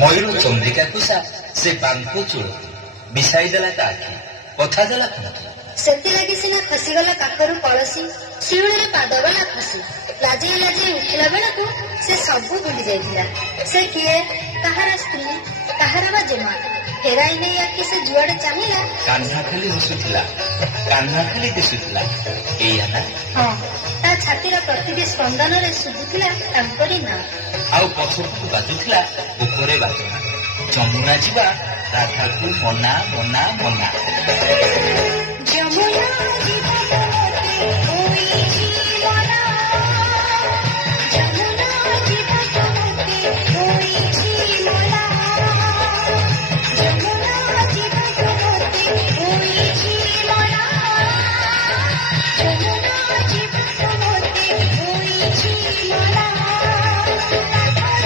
ମୟୂର ଚନ୍ଦ୍ରିକା କୁଷା ସେ ପାଙ୍କୁ ଚୂଳ ମିଶାଇ ଦେଲା ତା ଆଖି କଥା ଦେଲା କୁଣ୍ଠି। ସେଥିଲାଗି ସିନା ଖସିଗଲା କାକରୁ କଳସୀ, ଶିଉଳିରେ ପାଦ ଗଲା ଖସି। ଲାଜେଇ ଲାଜେଇ ଉଠିଲା ବେଳକୁ ସେ ସବୁ ଭୁଲି ଯାଇଥିଲା। ସେ କିଏ, କାହାର ସ୍ତ୍ରୀ, କାହାର ବା ଜମା। ଫେରାଇ ନେଇ ଆଖି ସେ ଯୁଆଡେ ଚାହିଁଲା, କାହ୍ନା ଖାଲି ହସୁଥିଲା, କାହ୍ନା ଖାଲି ଦିଶୁଥିଲା। ଏଇଆ ନା? ହଁ, ତା ଛାତିର ପ୍ରତିଟି ସ୍ପନ୍ଦନରେ ଶୁଭୁଥିଲା ତାଙ୍କରି ନାଁ। ଆଉ ପଛକୁ ବାଜୁଥିଲା ଉପରେ ବାଜନା, ଯମୁନା ଯିବା ରାଧାକୁ ମନା ମନା ମନା। ଯମୁନା ଯିବା ତୋତେ ହୋଇଛି ମନା, ଯମୁନା ଯିବା ତୋତେ ହୋଇଛି ମନା, ଯମୁନା ଯିବା ତୋତେ ହୋଇଛି ମନା, ଯମୁନା ଯିବା ତୋତେ ହୋଇଛି ମନା। ରାଧାର